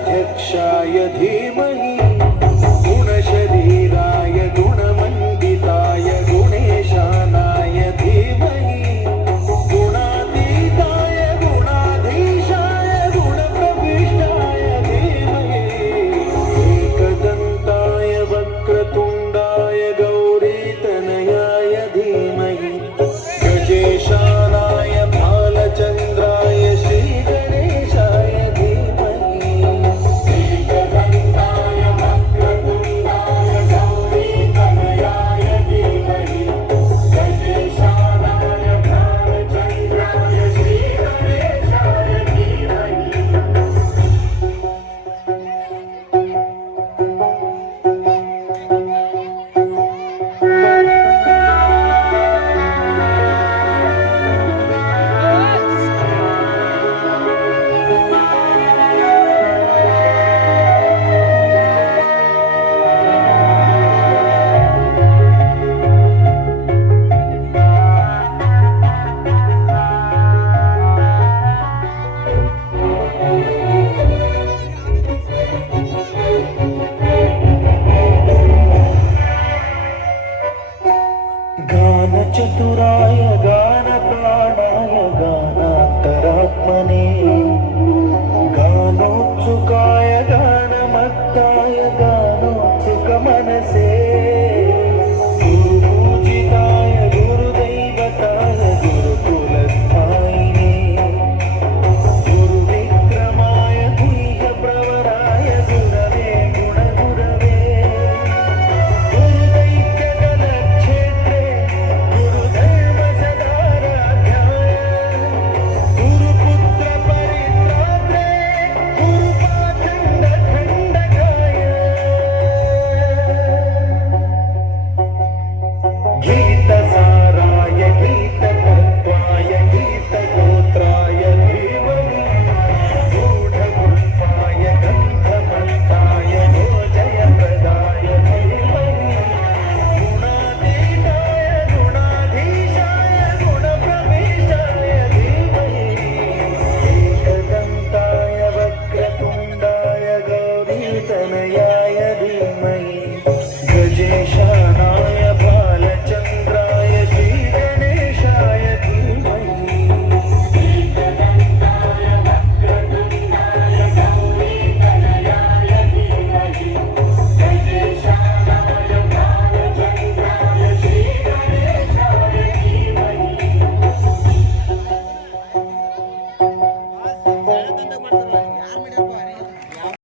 अध्यक्षाय धीमहि।